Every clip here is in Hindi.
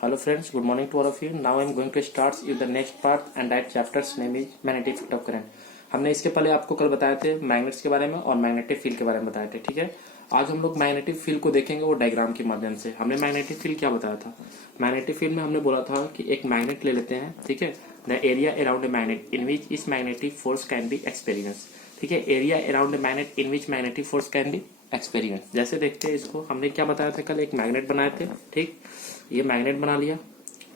Hello friends, good morning to all of you. Now I am going to start with the next part and that chapter's name is magnetic field of current. हमने इसके पहले आपको कल बताए थे मैग्नेट्स के बारे में और मैग्नेटिक फील्ड के बारे में बताए थे, ठीक है। आज हम लोग मैग्नेटिक फील्ड को देखेंगे वो डायग्राम के माध्यम से। हमने मैग्नेटिक फील्ड क्या बताया था? मैग्नेटिक फील्ड में हमने बोला था कि एक मैग्नेट ले लेते हैं, ठीक है। The area around a magnet in which is magnetic force can be experience, ठीक है। Area around a magnet in which magnetic force can be experience. जैसे देखते हैं इसको, हमने क्या बताया था कल, एक मैग्नेट बनाए थे, ठीक। ये मैग्नेट बना लिया।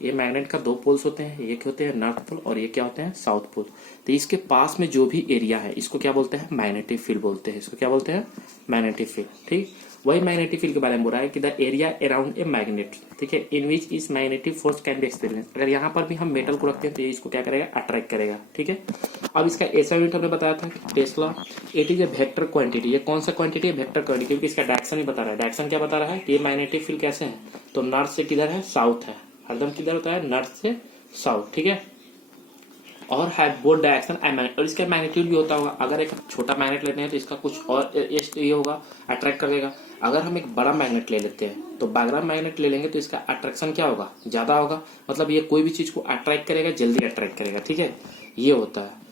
ये मैग्नेट का दो पोल्स होते हैं, एक होते हैं नॉर्थ पोल और ये क्या होते हैं साउथ पोल। तो इसके पास में जो भी एरिया है इसको क्या बोलते हैं? मैग्नेटिक फील्ड बोलते हैं। इसको क्या बोलते हैं? मैग्नेटिक फील्ड, ठीक। वही मैग्नेटिक फील्ड के बारे में बोल रहा है कि the area around a magnet, ठीक है, इन which is magnetic force can be experience. अगर यहाँ पर भी हम मेटल को रखते हैं तो ये इसको क्या करेगा? अट्रैक्ट करेगा, ठीक है। अब इसका ऐसा यूनिट हमने बताया था Tesla. It is a vector quantity. ये कौन सा क्वांटिटी है? वेक्टर क्वांटिटी, क्योंकि इसका डायरेक्शन ही बता रहा है। डायरेक्शन क्या बता रहा है कि ये मैग्नेटिक फील्ड कैसे है, तो नॉर्थ से किधर है? साउथ है। हरदम किधर होता है? नॉर्थ से साउथ, ठीक है। और है बोथ डायरेक्शन एम, और इसका मैग्नीट्यूड भी होता होगा। अगर एक छोटा मैग्नेट लेते हैं तो इसका कुछ और ये होगा, अट्रैक्ट करेगा। अगर हम एक बड़ा मैग्नेट ले लेते हैं तो बड़ा मैग्नेट ले लेंगे तो इसका अट्रैक्शन क्या होगा? ज्यादा होगा। मतलब ये कोई भी चीज को अट्रैक्ट करेगा, जल्दी अट्रैक्ट करेगा, ठीक है। ये होता है।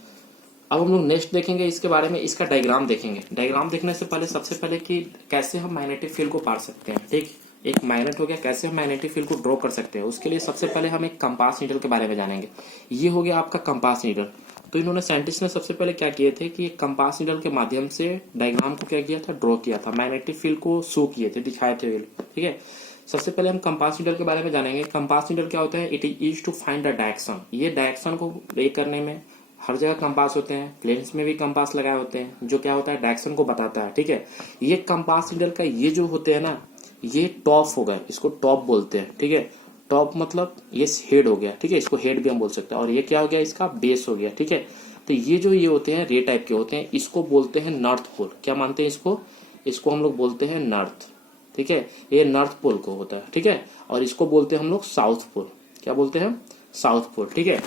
अब हम लोग नेक्स्ट देखेंगे इसके बारे में, इसका डायग्राम देखेंगे। डायग्राम देखने से पहले सबसे पहले कि कैसे हम मैग्नेटिक फील्ड को पा सकते हैं, ठीक। एक मैग्नेट हो गया, कैसे हम मैग्नेटिक फील्ड को ड्रॉ कर सकते हैं, उसके लिए सबसे पहले हम एक कंपास नीडल के बारे में जानेंगे। ये हो गया आपका कंपास नीडल। तो इन्होंने साइंटिस्ट ने सबसे पहले क्या किए थे कि कंपास नीडल के माध्यम से डायग्राम को क्या किया था? ड्रॉ किया था। मैग्नेटिक फील्ड को शो किए थे, दिखाए थे, ठीक है। सबसे पहले हम कंपास नीडल के बारे में जानेंगे। कंपास नीडल क्या होता है? It is used to find the direction. ये डायरेक्शन को ले करने में हर जगह कंपास होते हैं, प्लेन्स में भी कंपास लगाए होते हैं, जो क्या होता है? डायरेक्शन को बताता है, ठीक है। ये कंपास नीडल का ये जो होते हैं ना, ये टॉप हो गए, इसको टॉप बोलते हैं, ठीक है। टॉप मतलब ये हेड हो गया, ठीक है, इसको हेड भी हम बोल सकते हैं। और ये क्या हो गया? इसका बेस हो गया, ठीक है। तो ये जो ये होते हैं रे टाइप के होते हैं, इसको बोलते हैं नॉर्थ पोल। क्या मानते हैं इसको? इसको हम लोग बोलते हैं नॉर्थ, ठीक है। ये नॉर्थ पोल को होता है, ठीक है। और इसको बोलते हैं हम लोग साउथ पोल। क्या बोलते हैं? साउथ पोल, ठीक है।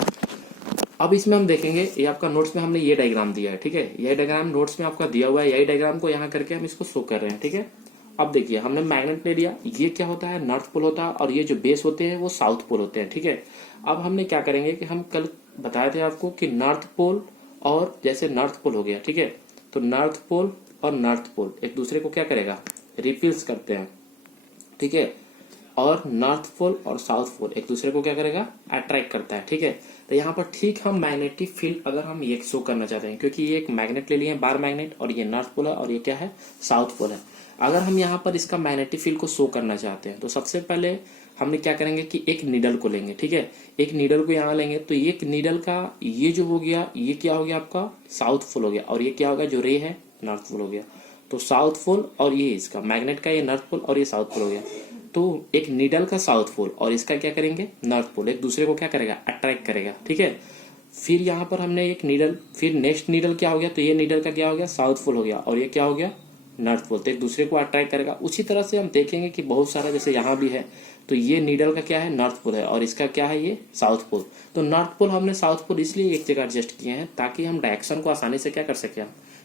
अब इसमें हम देखेंगे, ये आपका नोट्स में हमने ये डायग्राम दिया है, ठीक है। यही डायग्राम नोट्स में आपका दिया हुआ है। यही डायग्राम को यहाँ करके हम इसको शो कर रहे हैं, ठीक है। अब देखिए, हमने मैग्नेट ले लिया। ये क्या होता है? नॉर्थ पोल होता है, और ये जो बेस होते हैं वो साउथ पोल होते हैं, ठीक है। अब हमने क्या करेंगे कि हम कल बताए थे आपको कि नॉर्थ पोल और जैसे नॉर्थ पोल हो गया, ठीक है। तो नॉर्थ पोल और नॉर्थ पोल एक दूसरे को क्या करेगा? रिपल्स करते हैं, ठीक है। और नॉर्थ पोल और साउथ पोल एक दूसरे को क्या करेगा? अट्रैक्ट करता है, ठीक है। तो यहाँ पर ठीक हम मैग्नेटिक फील्ड अगर हम ये शो करना चाहते हैं, क्योंकि ये एक मैग्नेट ले लिए हैं, बार मैग्नेट, और ये नॉर्थ पोल है और ये क्या है? साउथ पोल है। अगर हम यहाँ पर इसका मैग्नेटिक फील्ड को शो करना चाहते हैं तो सबसे पहले हमने क्या करेंगे कि एक नीडल को लेंगे, ठीक है। एक नीडल को यहाँ लेंगे तो एक नीडल का ये जो हो गया, ये क्या हो गया आपका? साउथ पोल हो गया। और ये क्या होगा? जो रे है नॉर्थ पोल हो गया। तो साउथ पोल और ये इसका मैग्नेट का ये नॉर्थ पोल और ये साउथ पोल हो गया। तो एक नीडल का साउथ पोल और इसका क्या करेंगे? नॉर्थ पोल, एक दूसरे को क्या करेगा? अट्रैक्ट करेगा, ठीक है। फिर यहाँ पर हमने एक नीडल, फिर नेक्स्ट नीडल क्या हो गया? तो ये नीडल का क्या हो गया? साउथ पोल हो गया, और ये क्या हो गया? North pole. तो एक दूसरे को अट्रैक्ट करेगा। उसी तरह से हम देखेंगे कि बहुत सारा, जैसे यहाँ भी है, तो ये नीडल का क्या है? नॉर्थ पोल है, और इसका क्या है? ये साउथ पोल। तो नॉर्थ पोल हमने साउथ पोल इसलिए एक जगह एडजस्ट किए हैं ताकि हम डायरेक्शन को आसानी से क्या कर सके?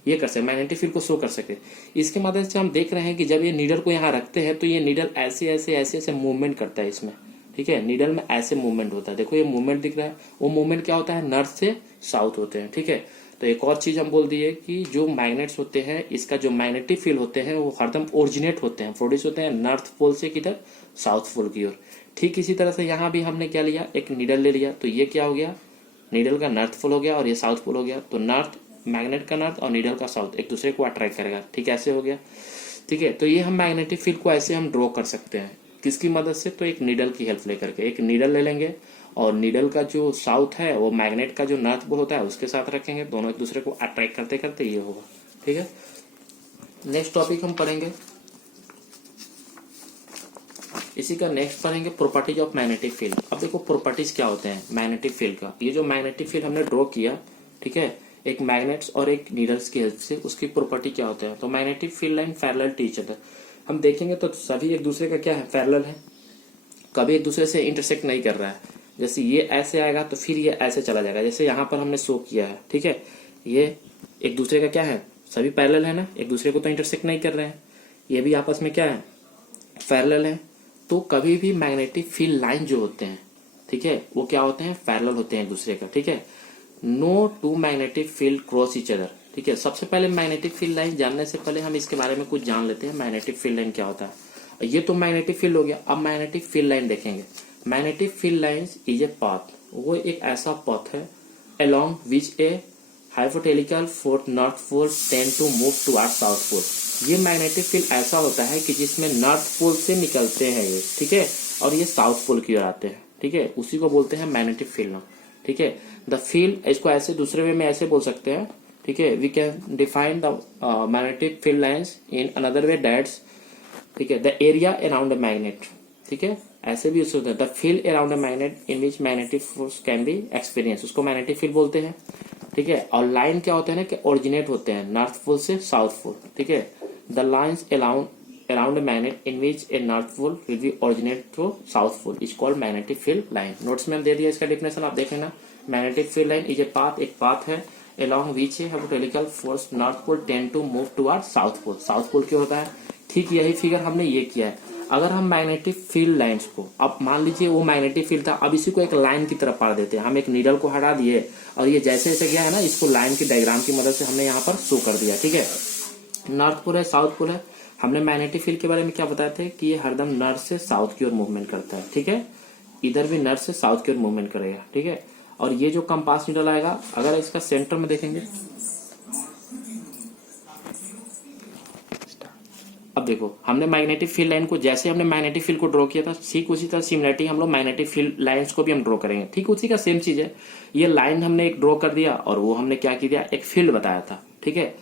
ये कर सके, मैग्नेटिक फील्ड को शो कर सके। इसके मदद से हम देख रहे हैं कि जब ये नीडल को यहाँ रखते हैं तो ये नीडल ऐसे ऐसे ऐसे ऐसे मूवमेंट करता है इसमें, ठीक है। नीडल में ऐसे मूवमेंट होता है। देखो ये मूवमेंट दिख रहा है, वो मूवमेंट क्या होता है? नॉर्थ से साउथ होते हैं, ठीक है। तो एक और चीज हम बोल दिए कि जो मैग्नेट्स होते हैं, इसका जो मैग्नेटिक फील्ड होते हैं वो हरदम ओरिजिनेट होते हैं, प्रोड्यूस होते हैं नॉर्थ पोल से किधर? साउथ पोल की ओर। ठीक इसी तरह से यहाँ भी हमने क्या लिया? एक नीडल ले लिया। तो ये क्या हो गया? नीडल का नॉर्थ पोल हो गया और ये साउथ पोल हो गया। तो नॉर्थ, मैग्नेट का नॉर्थ और नीडल का साउथ एक दूसरे को अट्रैक्ट करेगा, ठीक है। ऐसे हो गया, ठीक है। तो ये हम मैग्नेटिक फील्ड को ऐसे हम ड्रॉ कर सकते हैं, किसकी मदद से? तो एक नीडल की हेल्प लेकर के। एक नीडल ले लेंगे और नीडल का जो साउथ है वो मैग्नेट का जो नॉर्थ पोल होता है उसके साथ रखेंगे, दोनों एक दूसरे को अट्रैक्ट करते करते ये होगा, ठीक है। नेक्स्ट टॉपिक हम पढ़ेंगे, इसी का नेक्स्ट पढ़ेंगे प्रॉपर्टीज ऑफ मैग्नेटिक फील्ड। अब देखो प्रॉपर्टीज क्या होते हैं मैग्नेटिक फील्ड का। ये जो मैग्नेटिक फील्ड हमने ड्रॉ किया, ठीक है, एक मैग्नेट्स और एक नीडल्स की हेल्प से, उसकी प्रॉपर्टी क्या होता है? तो magnetic field line parallel to each other. हम देखेंगे तो सभी एक दूसरे का क्या है? पैरेलल है, कभी एक दूसरे से इंटरसेक्ट नहीं कर रहा है। जैसे ये ऐसे आएगा तो फिर ये ऐसे चला जाएगा, जैसे यहाँ पर हमने शो किया है, ठीक है। ये एक दूसरे का क्या है? सभी पैरेलल है ना, एक दूसरे को तो इंटरसेक्ट नहीं कर रहे हैं। ये भी आपस में क्या है? पैरेलल है, तो कभी भी मैग्नेटिक फील्ड लाइन जो होते हैं, ठीक है, वो क्या होते हैं, पैरेलल होते हैं एक दूसरे का, ठीक है। No two magnetic field cross each other, ठीक है। सबसे पहले मैग्नेटिक फील्ड लाइन जानने से पहले हम इसके बारे में कुछ जान लेते हैं, मैग्नेटिक फील्ड लाइन क्या होता है। ये तो मैग्नेटिक फील्ड हो गया। अब मैग्नेटिक फील्ड लाइन देखेंगे। Magnetic field lines is a path, वो एक ऐसा पथ है along which a hypothetical force north pole tend to move towards south pole। ये मैग्नेटिक फील्ड ऐसा होता है कि जिसमें नॉर्थ पोल से निकलते हैं ये, ठीक है, और ये साउथ पोल की ओर आते हैं, ठीक है, उसी को बोलते हैं मैग्नेटिक फील्ड, ठीक है। द फील्ड, इसको ऐसे दूसरे वे में ऐसे बोल सकते हैं, ठीक है। We can define the magnetic field lines in another way that's, ठीक है, the area around a magnet, ठीक है, ऐसे भी उसको the field around a magnet in which magnetic force can be experience, उसको मैग्नेटिक फील्ड बोलते हैं, ठीक है। और लाइन क्या होते हैं ना कि ओरिजिनेट होते हैं नॉर्थ पोल से साउथ पोल, ठीक है। The lines around a magnet in which a north pole will be originate through south pole is called magnetic field line. Notes में हम दे दिया इसका डेफिनेशन, आप देख लेना। Magnetic field line is a path, एक पाथ है along which a hypothetical force north pole tend to move towards south pole, south pole क्यों होता है, ठीक यही फिगर हमने ये किया है। अगर हम मैग्नेटिक फील्ड लाइंस को, अब मान लीजिए वो मैग्नेटिक फील्ड था, अब इसी को एक लाइन की तरफ पार देते हैं, हम एक नीडल को हटा दिए और ये जैसे जैसे गया है ना, इसको लाइन की डायग्राम की मदद से हमने यहाँ पर शो कर दिया, ठीक है। नॉर्थ पोल है, साउथ पोल है। हमने मैग्नेटिक फील्ड के बारे में क्या बताए थे कि ये हरदम नॉर्थ से साउथ की ओर मूवमेंट करता है, ठीक है, इधर भी नॉर्थ से साउथ की ओर मूवमेंट करेगा, ठीक है। और ये जो कंपास नीडल आएगा, अगर इसका सेंटर में देखेंगे, अब देखो हमने मैग्नेटिक फील्ड लाइन को, जैसे हमने मैग्नेटिक फील्ड को ड्रॉ किया था, ठीक उसी तरह सिमिलरिटी हम लोग मैग्नेटिक फील्ड लाइंस को भी हम ड्रॉ करेंगे, ठीक उसी का सेम चीज है। ये लाइन हमने एक ड्रॉ कर दिया और वो हमने क्या किया, एक फील्ड बताया था, ठीक है।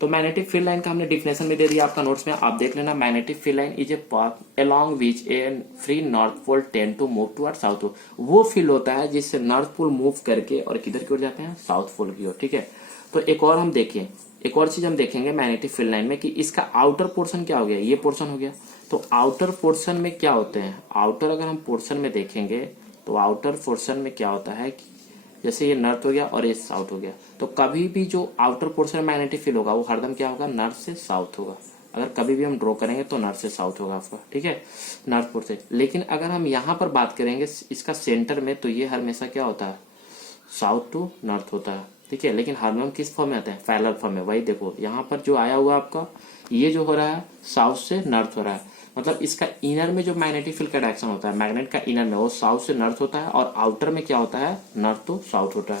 तो मैग्नेटिक फील्ड लाइन का हमने डिफिनेशन में दे दिया आपका नोट्स में, आप देख लेना। Magnetic field line is a path along which a free north pole tend to move toward south pole. वो फील्ड होता है जिससे नॉर्थ पोल मूव करके और किधर की ओर जाते हैं, साउथ पोल की ओर, ठीक है। तो एक और हम देखें, एक और चीज हम देखेंगे मैग्नेटिक फील्ड लाइन में कि इसका आउटर पोर्शन क्या हो गया, ये पोर्शन हो गया। तो आउटर पोर्शन में क्या होते हैं, आउटर अगर हम पोर्शन में देखेंगे तो आउटर पोर्शन में क्या होता है कि जैसे ये नॉर्थ हो गया और ये साउथ हो गया, तो कभी भी जो आउटर पोर्शन में मैग्नेटिक फील्ड होगा वो हरदम क्या होगा, नॉर्थ से साउथ होगा। अगर कभी भी हम ड्रॉ करेंगे तो नॉर्थ से साउथ होगा आपका, ठीक है, नॉर्थ पोल से। लेकिन अगर हम यहाँ पर बात करेंगे इसका सेंटर में, तो ये हमेशा क्या होता है, साउथ टू नॉर्थ होता है, ठीक है। लेकिन हार्मोन किस फॉर्म में आता है, पैरेलल फॉर्म में। वही देखो यहाँ पर जो आया हुआ आपका, ये जो हो रहा है साउथ से नॉर्थ हो रहा है, मतलब इसका इनर में जो मैग्नेटिक फील्ड का डायरेक्शन होता है, मैग्नेट का इनर में वो साउथ से नॉर्थ होता है और आउटर में क्या होता है, नॉर्थ टू साउथ होता है।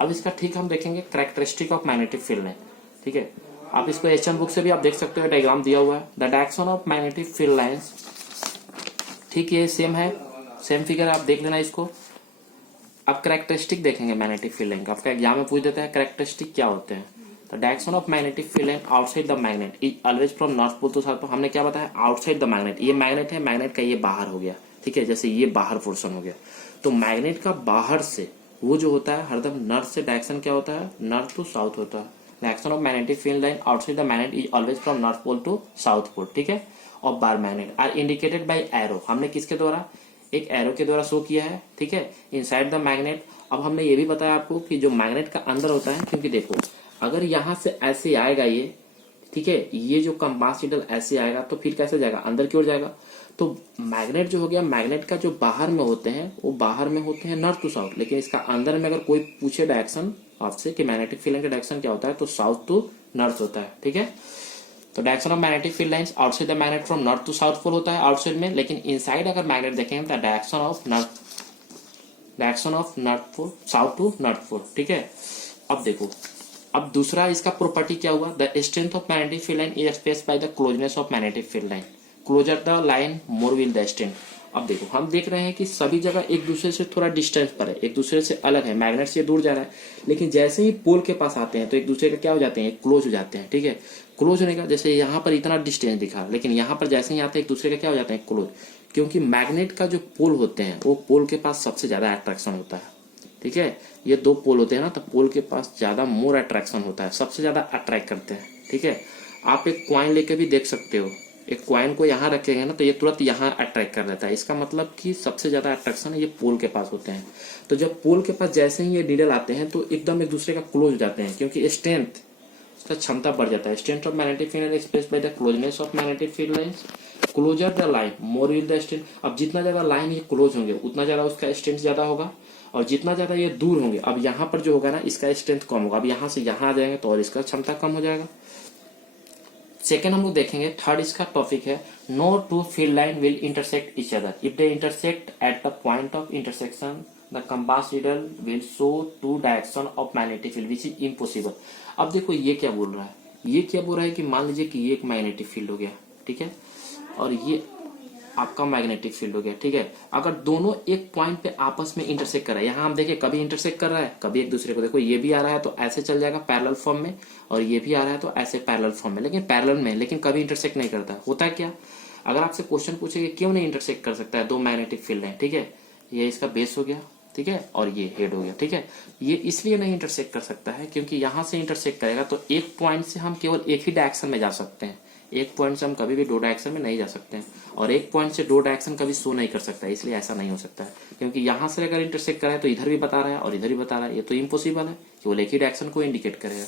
अब इसका ठीक हम देखेंगे characteristic of magnetic field line, ठीक है। आप इसको एचएन बुक से भी आप देख सकते हो, डायग्राम दिया हुआ है। The direction of magnetic field lines, ठीक है, सेम है, सेम फिगर आप देख लेना इसको। अब कैरेक्टरिस्टिक देखेंगे मैग्नेटिक फील्ड लाइन का, आपका एग्जाम में पूछ देता है कैरेक्टरिस्टिक क्या होते हैं। तो direction of magnetic field line outside the magnet is always from north pole to south pole. हमने क्या बताया, आउटसाइड द मैग्नेट, ये मैग्नेट है, मैग्नेट का ये बाहर हो गया, ठीक है, जैसे ये बाहर पोर्शन हो गया। तो मैग्नेट का बाहर से वो जो होता है हरदम नॉर्थ से डायरेक्शन क्या होता है, नॉर्थ टू साउथ होता है। Direction of magnetic field line outside the magnet is always from north pole to south pole, ठीक है। और bar magnet are indicated by arrow, हमने किसके द्वारा, एक एरो के द्वारा शो किया है, ठीक है, इनसाइड द मैग्नेट। अब हमने ये भी बताया आपको कि जो मैग्नेट का अंदर होता है, क्योंकि देखो अगर यहां से ऐसे आएगा ये, ठीक है, ये जो कंपास नीडल ऐसे आएगा तो फिर कैसे जाएगा, अंदर की ओर जाएगा। तो मैग्नेट जो हो गया, मैग्नेट का जो बाहर में होते हैं वो बाहर में होते हैं नॉर्थ टू साउथ, लेकिन इसका अंदर में अगर कोई पूछे डायरेक्शन आपसे कि मैग्नेटिक फील्ड का डायरेक्शन क्या होता है, तो साउथ टू नॉर्थ होता है, ठीक है। तो direction of magnetic field lines outside the magnet from north to south pole होता है आउटसाइड में, लेकिन इनसाइड अगर मैग्नेट देखेंगे तो direction of north pole, south to north pole, ठीक है। अब देखो, अब दूसरा इसका प्रॉपर्टी क्या हुआ, the strength of magnetic field line is expressed by the closeness of magnetic field line, closer the line more will the strength. अब देखो हम देख रहे हैं कि सभी जगह एक दूसरे से थोड़ा डिस्टेंस पर है, एक दूसरे से अलग है, मैग्नेट से दूर जा रहा है, लेकिन जैसे ही पोल के पास आते हैं तो एक दूसरे का क्या हो जाते हैं, क्लोज हो जाते हैं, ठीक है। क्लोज होने का, जैसे यहाँ पर इतना डिस्टेंस दिखा, लेकिन यहाँ पर जैसे ही आते हैं एक दूसरे का क्या हो जाते हैं, क्लोज, क्योंकि मैग्नेट का जो पोल होते हैं वो पोल के पास सबसे ज्यादा अट्रैक्शन होता है, ठीक है। ये दो पोल होते हैं ना, तो पोल के पास ज्यादा मोर अट्रैक्शन होता है, सबसे ज्यादा अट्रैक्ट करते हैं, ठीक है। आप एक क्वाइन लेके भी देख सकते हो, एक क्वाइन को यहाँ रखेंगे ना तो ये तुरंत यहाँ अट्रैक्ट कर लेता है, इसका मतलब कि सबसे ज्यादा अट्रैक्शन ये पोल के पास होते हैं। तो जब पोल के पास जैसे ही ये नीडल आते हैं तो एकदम एक दूसरे का क्लोज हो जाते हैं, क्योंकि स्ट्रेंथ, उसका क्षमता बढ़ जाता है। Strength of magnetic field expressed by the closeness of magnetic field lines, closer the line more will the strength. अब जितना ज्यादा लाइन ये क्लोज होंगे उतना ज्यादा उसका स्ट्रेंथ ज्यादा होगा, और जितना ज्यादा ये दूर होंगे, अब यहाँ पर जो होगा ना इसका स्ट्रेंथ कम होगा। अब यहाँ से यहाँ आ जाएंगे तो और इसका क्षमता कम हो जाएगा। सेकेंड हम लोग देखेंगे, थर्ड इसका टॉपिक है no two field line will intersect each other if they intersect at the point of intersection the compass needle will show two direction of magnetic field which is impossible. अब देखो ये क्या बोल रहा है, ये क्या बोल रहा है कि मान लीजिए कि ये एक मैग्नेटिक फील्ड हो गया, ठीक है, और ये आपका मैग्नेटिक फील्ड हो गया, ठीक है। अगर दोनों एक पॉइंट पे आपस में इंटरसेक्ट कर रहा है, यहाँ हम देखें कभी इंटरसेक्ट कर रहा है कभी एक दूसरे को, देखो ये भी आ रहा है तो ऐसे चल जाएगा पैरेलल फॉर्म में, और ये भी आ रहा है तो ऐसे पैरेलल फॉर्म में, लेकिन पैरेलल में, लेकिन कभी इंटरसेक्ट नहीं करता। होता है क्या, अगर आपसे क्वेश्चन पूछे कि क्यों नहीं इंटरसेक्ट कर सकता है दो मैग्नेटिक फील्ड है, ठीक है, ये इसका बेस हो गया, ठीक है, और ये हेड हो गया, ठीक है, ये इसलिए नहीं इंटरसेक्ट कर सकता है क्योंकि यहां से इंटरसेक्ट करेगा तो एक पॉइंट से हम केवल एक ही डायरेक्शन में जा सकते हैं, एक पॉइंट से हम कभी भी दो डायरेक्शन में नहीं जा सकते हैं, और एक पॉइंट से दो डायरेक्शन कभी शो नहीं कर सकता है, इसलिए ऐसा नहीं हो सकता है। क्योंकि यहां से अगर इंटरसेक्ट करा है तो इधर भी बता रहा है और इधर भी बता रहा है, ये तो इम्पॉसिबल है, केवल एक ही डायरेक्शन को इंडिकेट करेगा।